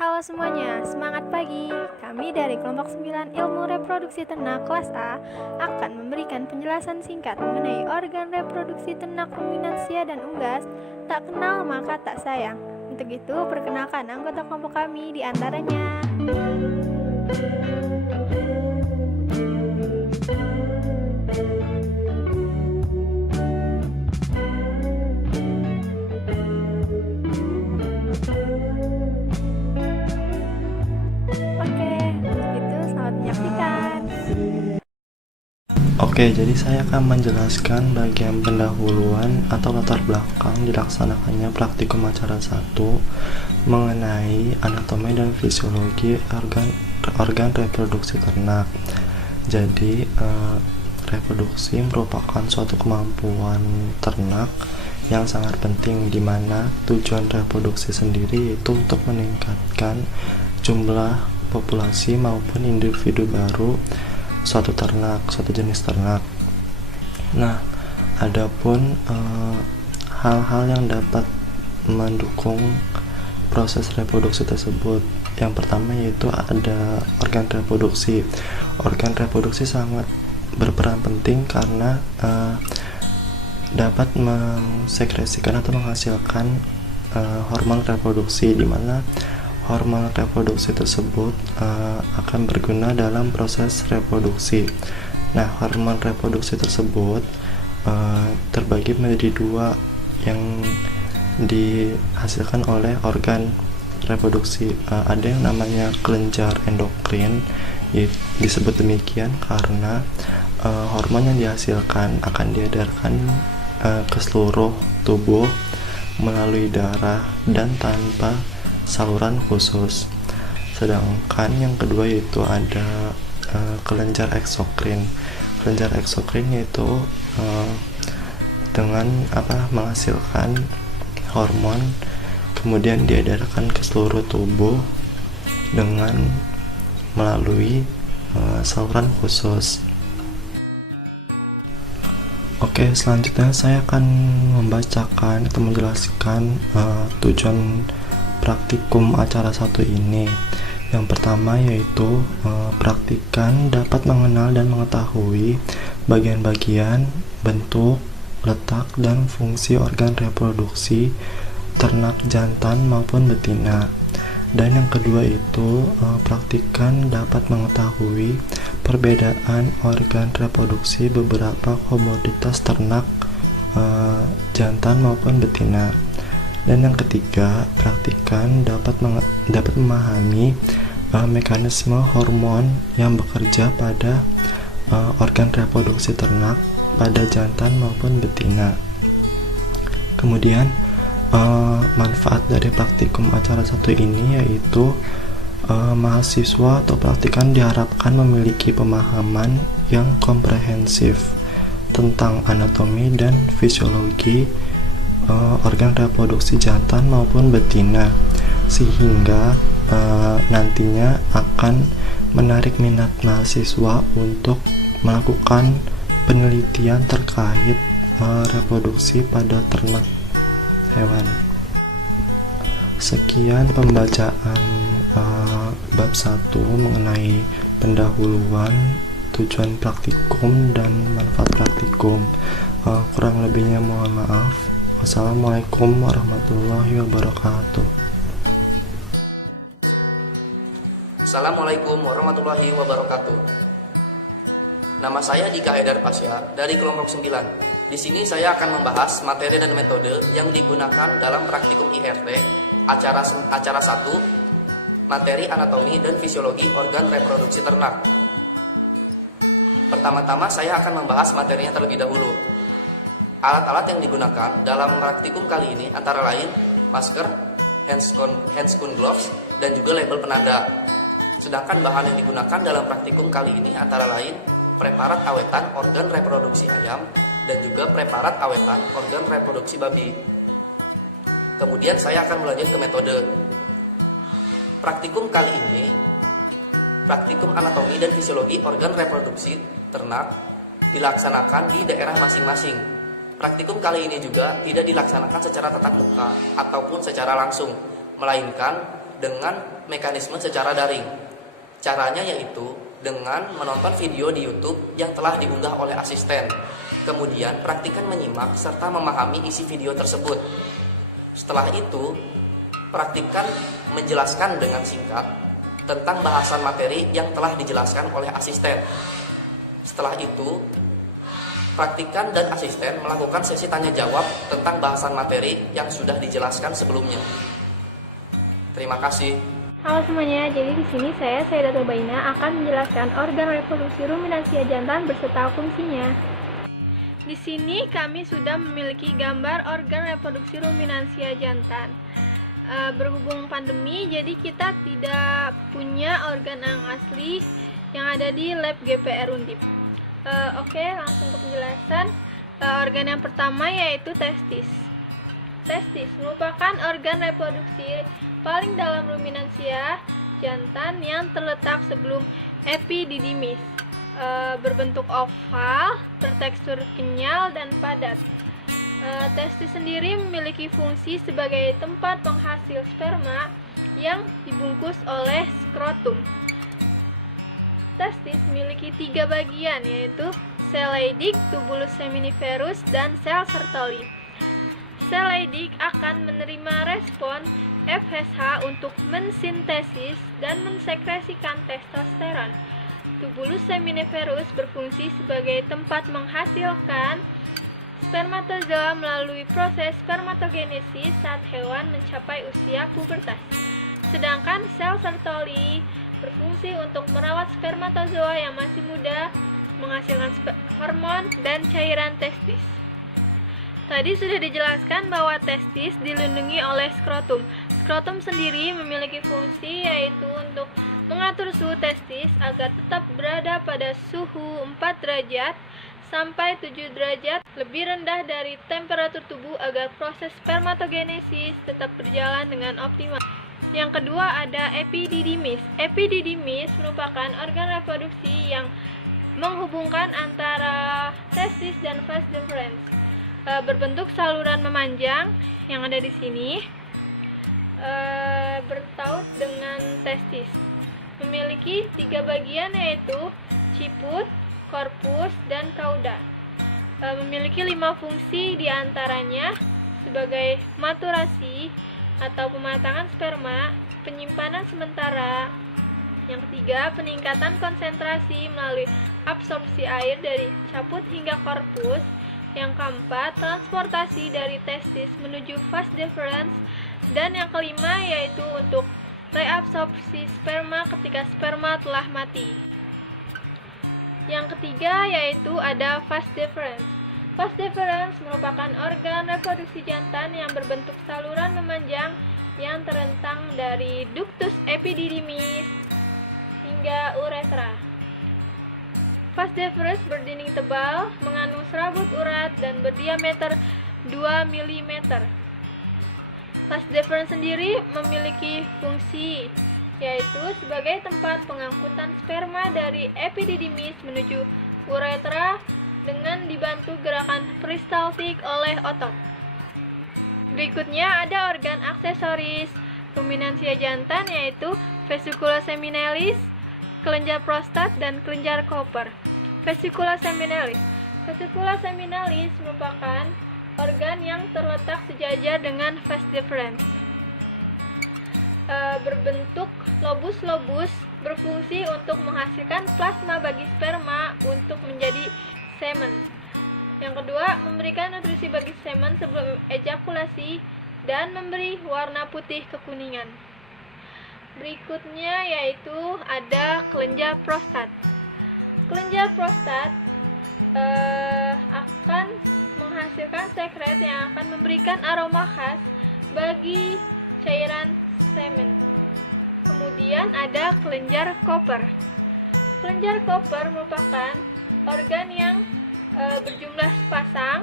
Halo semuanya, semangat pagi. Kami dari kelompok 9 Ilmu Reproduksi Ternak kelas A akan memberikan penjelasan singkat mengenai organ reproduksi ternak ruminansia dan unggas, tak kenal maka tak sayang. Untuk itu, perkenalkan anggota kelompok kami di antaranya. Oke, untuk itu selamat menyaksikan. Oke, jadi saya akan menjelaskan bagian pendahuluan atau latar belakang dilaksanakannya praktikum acara 1 mengenai anatomi dan fisiologi organ reproduksi ternak. Jadi, reproduksi merupakan suatu kemampuan ternak yang sangat penting, di mana tujuan reproduksi sendiri itu untuk meningkatkan jumlah populasi maupun individu baru suatu jenis ternak. Nah, adapun hal-hal yang dapat mendukung proses reproduksi tersebut, yang pertama yaitu ada organ reproduksi. Organ reproduksi sangat berperan penting karena dapat mensekresikan atau menghasilkan hormon reproduksi, di mana hormon reproduksi tersebut akan berguna dalam proses reproduksi. Nah, hormon reproduksi tersebut terbagi menjadi dua, yang dihasilkan oleh organ reproduksi. Ada yang namanya kelenjar endokrin, disebut demikian karena hormon yang dihasilkan akan diedarkan ke seluruh tubuh melalui darah dan tanpa saluran khusus. Sedangkan yang kedua yaitu ada kelenjar eksokrin. Kelenjar eksokrin yaitu dengan menghasilkan hormon, kemudian diedarkan ke seluruh tubuh dengan melalui saluran khusus. Oke, selanjutnya saya akan membacakan atau menjelaskan tujuan praktikum acara 1 ini. Yang pertama yaitu praktikan dapat mengenal dan mengetahui bagian-bagian, bentuk, letak, dan fungsi organ reproduksi ternak jantan maupun betina. Dan yang kedua itu praktikan dapat mengetahui perbedaan organ reproduksi beberapa komoditas ternak jantan maupun betina. Dan yang ketiga, praktikan dapat memahami mekanisme hormon yang bekerja pada organ reproduksi ternak pada jantan maupun betina. Kemudian manfaat dari praktikum acara 1 ini yaitu mahasiswa atau praktikan diharapkan memiliki pemahaman yang komprehensif tentang anatomi dan fisiologi organ reproduksi jantan maupun betina, sehingga nantinya akan menarik minat mahasiswa untuk melakukan penelitian terkait reproduksi pada ternak hewan. Sekian pembacaan bab 1 mengenai pendahuluan, tujuan praktikum, dan manfaat praktikum. Kurang lebihnya mohon maaf. Wassalamualaikum warahmatullahi wabarakatuh. Assalamualaikum warahmatullahi wabarakatuh. Nama saya Dika Haidar Pasya dari kelompok 9. Di sini saya akan membahas materi dan metode yang digunakan dalam praktikum IRT acara 1, materi anatomi dan fisiologi organ reproduksi ternak. Pertama-tama saya akan membahas materinya terlebih dahulu. Alat-alat yang digunakan dalam praktikum kali ini antara lain masker, handscone gloves, dan juga label penanda. Sedangkan bahan yang digunakan dalam praktikum kali ini antara lain preparat awetan organ reproduksi ayam dan juga preparat awetan organ reproduksi babi. Kemudian saya akan melanjut ke metode. Praktikum kali ini, praktikum anatomi dan fisiologi organ reproduksi ternak dilaksanakan di daerah masing-masing. Praktikum kali ini juga tidak dilaksanakan secara tatap muka ataupun secara langsung, melainkan dengan mekanisme secara daring. Caranya yaitu dengan menonton video di YouTube yang telah diunggah oleh asisten. Kemudian praktikkan menyimak serta memahami isi video tersebut. Setelah itu, praktikkan menjelaskan dengan singkat tentang bahasan materi yang telah dijelaskan oleh asisten. Setelah itu, praktikkan dan asisten melakukan sesi tanya jawab tentang bahasan materi yang sudah dijelaskan sebelumnya. Terima kasih. Halo semuanya, jadi di sini saya Sayyidatul Baina akan menjelaskan organ reproduksi ruminansia jantan beserta fungsinya. Di sini kami sudah memiliki gambar organ reproduksi ruminansia jantan. Berhubung pandemi, jadi kita tidak punya organ yang asli yang ada di lab GPR Undip. Oke, langsung ke penjelasan. Organ yang pertama yaitu testis. Testis merupakan organ reproduksi paling dalam ruminansia jantan yang terletak sebelum epididymis. Berbentuk oval, bertekstur kenyal dan padat. Testis sendiri memiliki fungsi sebagai tempat penghasil sperma yang dibungkus oleh skrotum. Testis memiliki 3 bagian, yaitu sel Leydig, tubulus seminiferus, dan sel Sertoli. Sel Leydig akan menerima respon FSH untuk mensintesis dan mensekresikan testosteron. Tubulus seminiferus berfungsi sebagai tempat menghasilkan spermatozoa melalui proses spermatogenesis saat hewan mencapai usia pubertas. Sedangkan sel Sertoli berfungsi untuk merawat spermatozoa yang masih muda, menghasilkan hormon dan cairan testis. Tadi sudah dijelaskan bahwa testis dilindungi oleh skrotum. Skrotum sendiri memiliki fungsi yaitu untuk mengatur suhu testis agar tetap berada pada suhu 4 derajat sampai 7 derajat lebih rendah dari temperatur tubuh agar proses spermatogenesis tetap berjalan dengan optimal. Yang kedua ada epididymis. Epididymis merupakan organ reproduksi yang menghubungkan antara testis dan vas deferens. Berbentuk saluran memanjang yang ada di sini, bertaut dengan testis. Memiliki 3 bagian yaitu ciput, korpus, dan kauda. Memiliki 5 fungsi diantaranya sebagai maturasi atau pematangan sperma, penyimpanan sementara. Yang ketiga, peningkatan konsentrasi melalui absorpsi air dari caput hingga korpus. Yang keempat, transportasi dari testis menuju vas deferens. Dan yang kelima yaitu untuk reabsorpsi sperma ketika sperma telah mati. Yang ketiga yaitu ada vas deferens. Vas deferens merupakan organ reproduksi jantan yang berbentuk saluran memanjang yang terentang dari ductus epididymis hingga uretra. Vas deferens berdinding tebal, mengandung serabut urat dan berdiameter 2 mm. Vas deferens sendiri memiliki fungsi yaitu sebagai tempat pengangkutan sperma dari epididymis menuju uretra dengan dibantu gerakan peristaltik oleh otot. Berikutnya ada organ aksesoris ruminansia jantan yaitu vesicula seminalis, kelenjar prostat, dan kelenjar Cooper. Vesicula seminalis. Vesicula seminalis merupakan organ yang terletak sejajar dengan vas deferens. Berbentuk lobus-lobus, berfungsi untuk menghasilkan plasma bagi sperma untuk menjadi semen. Yang kedua, memberikan nutrisi bagi semen sebelum ejakulasi dan memberi warna putih kekuningan. Berikutnya yaitu ada kelenjar prostat. Kelenjar prostat akan menghasilkan sekret yang akan memberikan aroma khas bagi cairan semen. Kemudian ada kelenjar Cooper. Kelenjar Cooper merupakan organ yang berjumlah sepasang,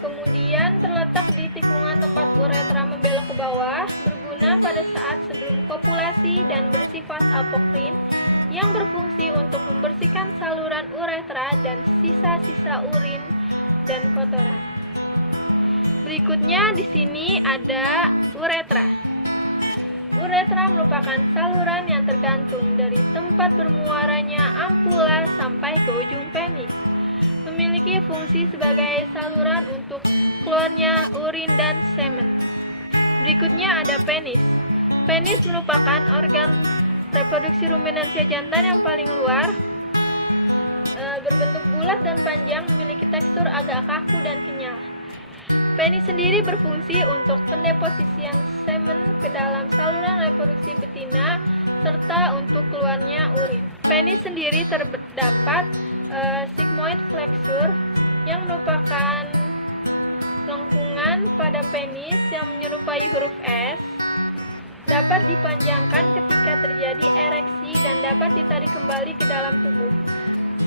kemudian terletak di tikungan tempat uretra membelok ke bawah, berguna pada saat sebelum kopulasi dan bersifat apokrin yang berfungsi untuk membersihkan saluran uretra dan sisa-sisa urin dan kotoran. Berikutnya di sini ada uretra. Uretra merupakan saluran yang tergantung dari tempat bermuaranya ampula sampai ke ujung penis. Memiliki fungsi sebagai saluran untuk keluarnya urin dan semen. Berikutnya ada penis. Penis merupakan organ reproduksi ruminansia jantan yang paling luar, berbentuk bulat dan panjang, memiliki tekstur agak kaku dan kenyal. Penis sendiri berfungsi untuk pendeposisian semen ke dalam saluran reproduksi betina serta untuk keluarnya urin. Penis sendiri terdapat sigmoid flexure yang merupakan lengkungan pada penis yang menyerupai huruf S, dapat dipanjangkan ketika terjadi ereksi dan dapat ditarik kembali ke dalam tubuh.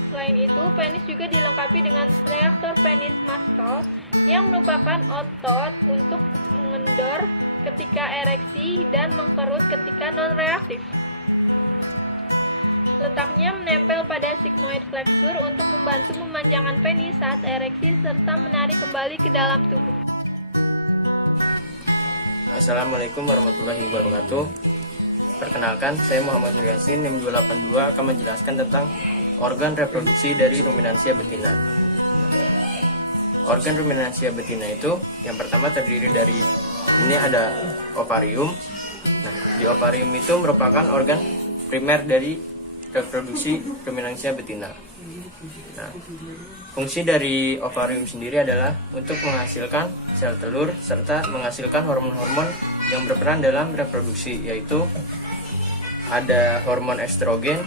Selain itu, penis juga dilengkapi dengan reaktor penis muscle yang merupakan otot untuk mengendor ketika ereksi dan mengkerut ketika non-reaktif. Letaknya menempel pada sigmoid flexure untuk membantu memanjangkan penis saat ereksi serta menarik kembali ke dalam tubuh. Assalamualaikum warahmatullahi wabarakatuh. Perkenalkan, saya Muhammad Nur Yasin, NIM 282 akan menjelaskan tentang organ reproduksi dari ruminansia betina. Organ ruminansia betina itu yang pertama terdiri dari, ini ada ovarium. Nah, di ovarium itu merupakan organ primer dari reproduksi ruminansia betina. Nah, fungsi dari ovarium sendiri adalah untuk menghasilkan sel telur serta menghasilkan hormon-hormon yang berperan dalam reproduksi, yaitu ada hormon estrogen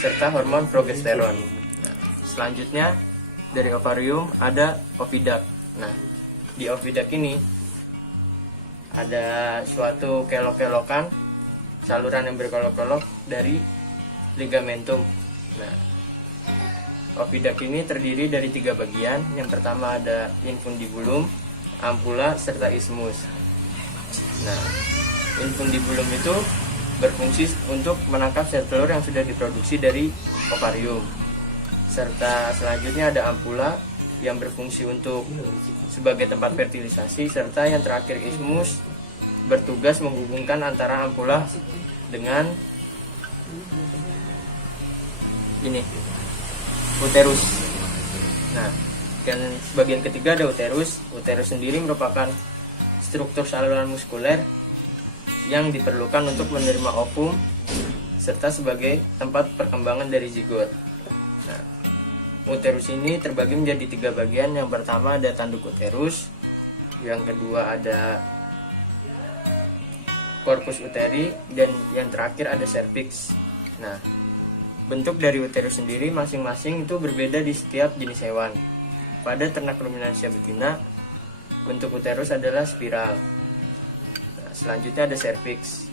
serta hormon progesteron. Nah, selanjutnya dari ovarium ada oviduct. Nah, di oviduct ini ada suatu kelok-kelokan saluran yang berkelok-kelok dari ligamentum. Nah, oviduct ini terdiri dari 3 bagian. Yang pertama ada infundibulum, ampula, serta isthmus. Nah, infundibulum itu berfungsi untuk menangkap sel telur yang sudah diproduksi dari ovarium. Serta selanjutnya ada ampula yang berfungsi untuk sebagai tempat fertilisasi, serta yang terakhir isthmus bertugas menghubungkan antara ampula dengan ini uterus. Nah, dan bagian ketiga ada uterus. Uterus sendiri merupakan struktur saluran muskuler yang diperlukan untuk menerima ovum serta sebagai tempat perkembangan dari zigot. Nah, uterus ini terbagi menjadi 3 bagian. Yang pertama ada tanduk uterus, yang kedua ada corpus uteri, dan yang terakhir ada cervix. Nah, bentuk dari uterus sendiri masing-masing itu berbeda di setiap jenis hewan. Pada ternak ruminansia betina, bentuk uterus adalah spiral. Nah, selanjutnya ada cervix.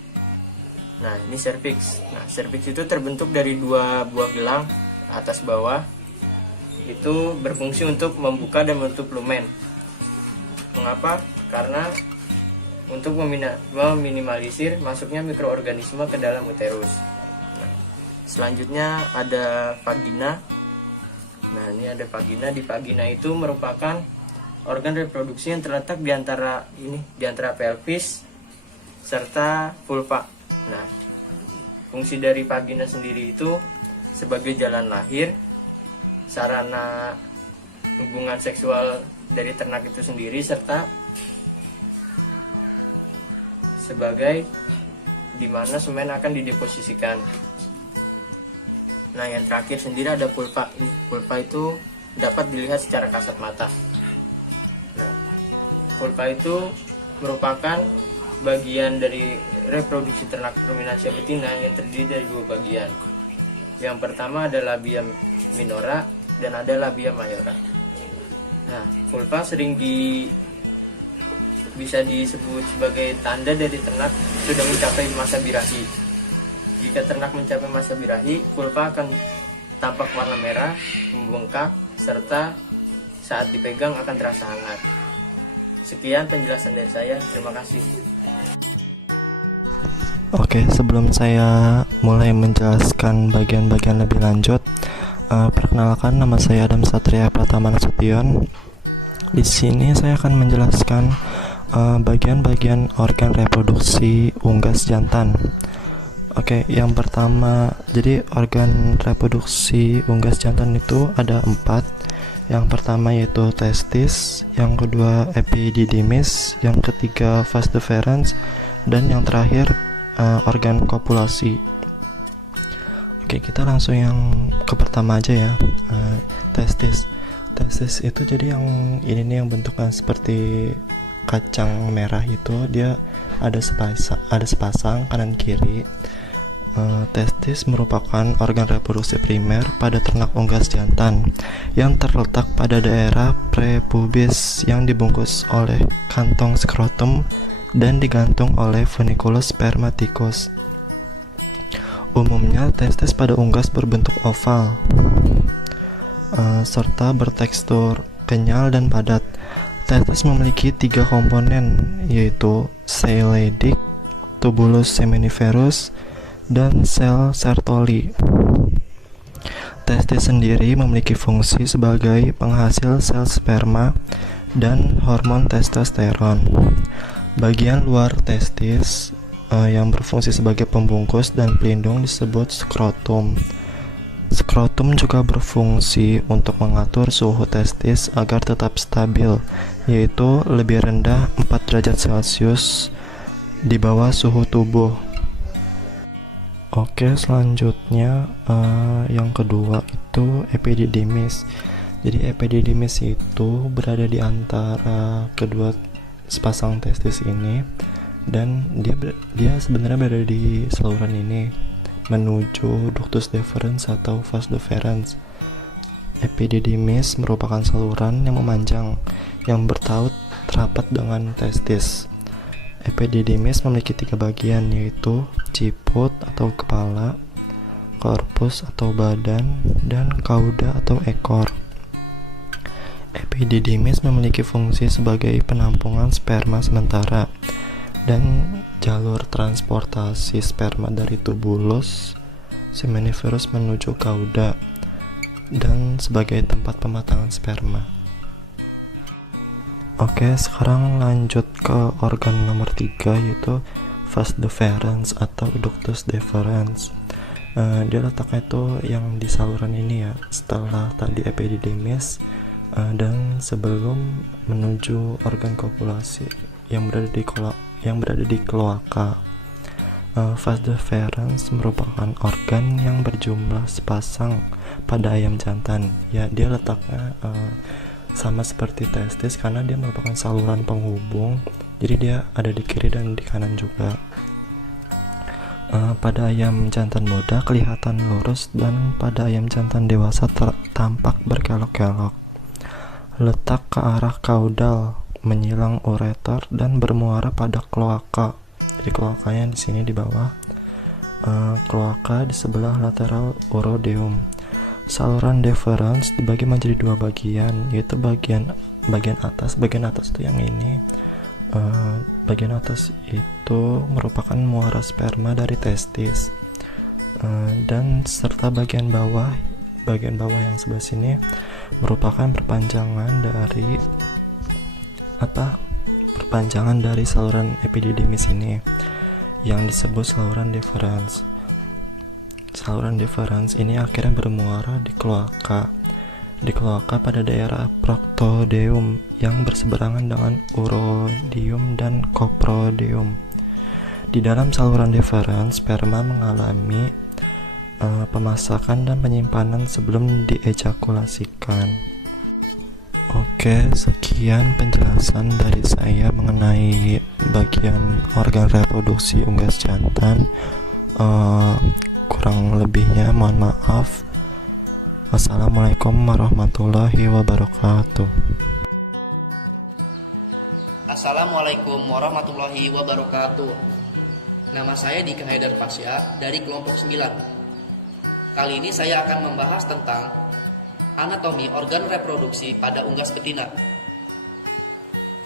Nah, ini cervix. Nah, cervix itu terbentuk dari 2 buah gelang atas bawah. Itu berfungsi untuk membuka dan menutup lumen. Mengapa? Karena untuk meminimalisir masuknya mikroorganisme ke dalam uterus. Selanjutnya ada vagina. Nah, ini ada vagina. Di vagina itu merupakan organ reproduksi yang terletak di antara pelvis serta vulva. Nah, fungsi dari vagina sendiri itu sebagai jalan lahir, sarana hubungan seksual dari ternak itu sendiri, serta sebagai di mana semen akan dideposisikan. Nah, yang terakhir sendiri ada vulva. Ini vulva itu dapat dilihat secara kasat mata. Nah, vulva itu merupakan bagian dari reproduksi ternak ruminansia betina yang terdiri dari 2 bagian. Yang pertama ada labia minora dan ada labia majora. Nah, vulva sering bisa disebut sebagai tanda dari ternak sudah mencapai masa birahi. Jika ternak mencapai masa birahi, vulva akan tampak warna merah, membengkak, serta saat dipegang akan terasa hangat. Sekian penjelasan dari saya, terima kasih. Oke, sebelum saya mulai menjelaskan bagian-bagian lebih lanjut, perkenalkan, nama saya Adam Satria Pratama Nasution. Di sini saya akan menjelaskan Bagian-bagian organ reproduksi unggas jantan. Oke, yang pertama, jadi organ reproduksi unggas jantan itu ada 4. Yang pertama yaitu testis, yang kedua epididymis, yang ketiga vas deferens, dan yang terakhir organ kopulasi. Oke, kita langsung yang ke pertama aja ya. Testis. Testis itu jadi yang ini nih, yang bentuknya seperti kacang merah itu, dia ada sepasang kanan kiri. Testis merupakan organ reproduksi primer pada ternak unggas jantan yang terletak pada daerah prepubis yang dibungkus oleh kantong skrotum dan digantung oleh funiculus spermaticus. Umumnya testis pada unggas berbentuk oval serta bertekstur kenyal dan padat. Testis memiliki 3 komponen, yaitu sel Leydig, tubulus seminiferus, dan sel Sertoli. Testis sendiri memiliki fungsi sebagai penghasil sel sperma dan hormon testosteron. Bagian luar testis yang berfungsi sebagai pembungkus dan pelindung disebut skrotum. Skrotum juga berfungsi untuk mengatur suhu testis agar tetap stabil, yaitu lebih rendah 4 derajat Celcius di bawah suhu tubuh. Oke, selanjutnya yang kedua itu epididymis. Jadi epididymis itu berada di antara kedua sepasang testis ini, dan dia sebenarnya berada di saluran ini menuju ductus deferens atau vas deferens. Epididymis merupakan saluran yang memanjang yang bertaut rapat dengan testis. Epididymis memiliki 3 bagian, yaitu ciput atau kepala, korpus atau badan, dan cauda atau ekor. Epididymis memiliki fungsi sebagai penampungan sperma sementara dan jalur transportasi sperma dari tubulus seminiferus menuju cauda, dan sebagai tempat pematangan sperma. Oke, sekarang lanjut ke organ nomor 3, yaitu vas deferens atau ductus deferens. Dia letaknya itu yang di saluran ini ya, setelah tadi epididymis dan sebelum menuju organ kopulasi yang berada di kloaka. Vas deferens merupakan organ yang berjumlah sepasang pada ayam jantan. Ya, dia letaknya sama seperti testis karena dia merupakan saluran penghubung. Jadi dia ada di kiri dan di kanan juga. Pada ayam jantan muda kelihatan lurus, dan pada ayam jantan dewasa tampak berkelok-kelok. Letak ke arah kaudal, menyilang ureter dan bermuara pada kloaka. Jadi kloakanya di sini di bawah. Kloaka di sebelah lateral urodeum. Saluran deferens dibagi menjadi 2 bagian, yaitu bagian atas. Bagian atas itu yang ini. Bagian atas itu merupakan muara sperma dari testis. Dan serta bagian bawah yang sebelah sini merupakan perpanjangan dari saluran epididymis ini yang disebut saluran deferens. Saluran deferens ini akhirnya bermuara di kloaka. Di kloaka pada daerah proctodeum yang berseberangan dengan urodium dan coprodeum. Di dalam saluran deferens, sperma mengalami pemasakan dan penyimpanan sebelum diejakulasikan. Oke, sekian penjelasan dari saya mengenai bagian organ reproduksi unggas jantan. Kurang lebihnya mohon maaf. Wassalamualaikum warahmatullahi wabarakatuh. Assalamualaikum warahmatullahi wabarakatuh. Nama saya Dika Haidar Pasya dari kelompok 9. Kali ini saya akan membahas tentang anatomi organ reproduksi pada unggas betina.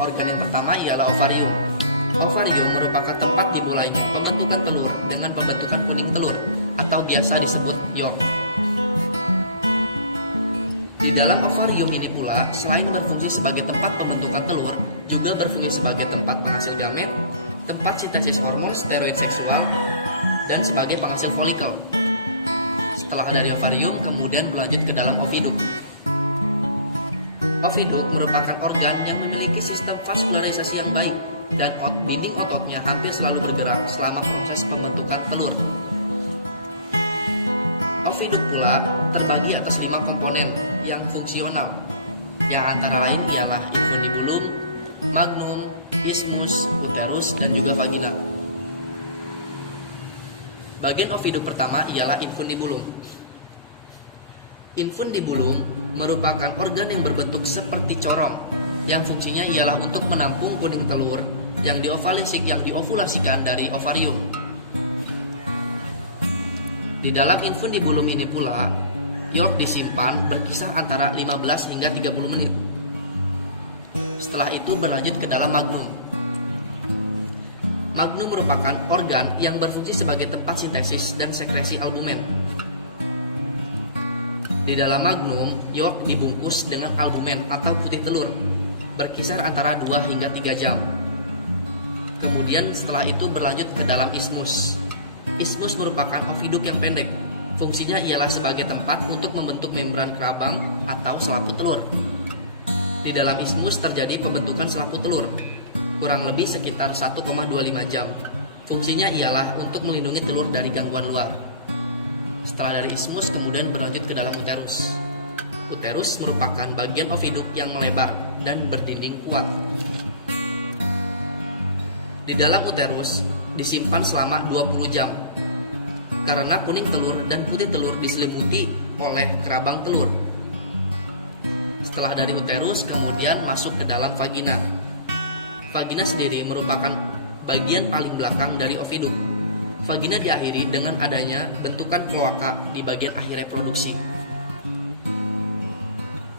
Organ yang pertama ialah ovarium. Ovarium merupakan tempat dimulainya pembentukan telur dengan pembentukan kuning telur atau biasa disebut yolk. Di dalam ovarium ini pula, selain berfungsi sebagai tempat pembentukan telur, juga berfungsi sebagai tempat penghasil gamet, tempat sintesis hormon steroid seksual, dan sebagai penghasil folikel. Setelah dari ovarium, kemudian berlanjut ke dalam oviduk. Oviduk merupakan organ yang memiliki sistem vaskularisasi yang baik, dan dinding ototnya hampir selalu bergerak selama proses pembentukan telur. Oviduk pula terbagi atas 5 komponen yang fungsional, yang antara lain ialah infundibulum, magnum, isthmus, uterus, dan juga vagina. Bagian oviduk pertama ialah infundibulum. Infundibulum merupakan organ yang berbentuk seperti corong, yang fungsinya ialah untuk menampung kuning telur yang diovulasikan dari ovarium. Di dalam infundibulum ini pula, yolk disimpan berkisar antara 15 hingga 30 menit. Setelah itu berlanjut ke dalam magnum. Magnum merupakan organ yang berfungsi sebagai tempat sintesis dan sekresi albumen. Di dalam magnum, yolk dibungkus dengan albumen atau putih telur, berkisar antara 2 hingga 3 jam. Kemudian setelah itu berlanjut ke dalam isthmus. Isthmus merupakan oviduk yang pendek. Fungsinya ialah sebagai tempat untuk membentuk membran kerabang atau selaput telur. Di dalam isthmus terjadi pembentukan selaput telur, kurang lebih sekitar 1,25 jam. Fungsinya ialah untuk melindungi telur dari gangguan luar. Setelah dari isthmus kemudian berlanjut ke dalam uterus. Uterus merupakan bagian oviduk yang melebar dan berdinding kuat. Di dalam uterus disimpan selama 20 jam karena kuning telur dan putih telur diselimuti oleh kerabang telur. Setelah dari uterus kemudian masuk ke dalam vagina. Vagina sendiri merupakan bagian paling belakang dari oviduk. Vagina diakhiri dengan adanya bentukan kloaka di bagian akhir reproduksi.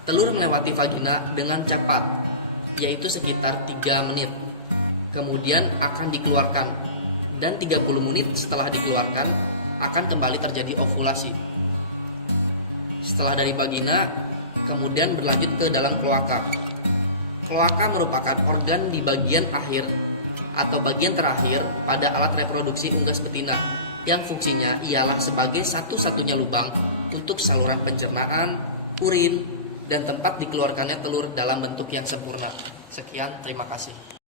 Telur melewati vagina dengan cepat, yaitu sekitar 3 menit. Kemudian akan dikeluarkan, dan 30 menit setelah dikeluarkan akan kembali terjadi ovulasi. Setelah dari vagina, kemudian berlanjut ke dalam kloaka. Kloaka merupakan organ di bagian akhir atau bagian terakhir pada alat reproduksi unggas betina, yang fungsinya ialah sebagai satu-satunya lubang untuk saluran pencernaan, urin, dan tempat dikeluarkannya telur dalam bentuk yang sempurna. Sekian, terima kasih.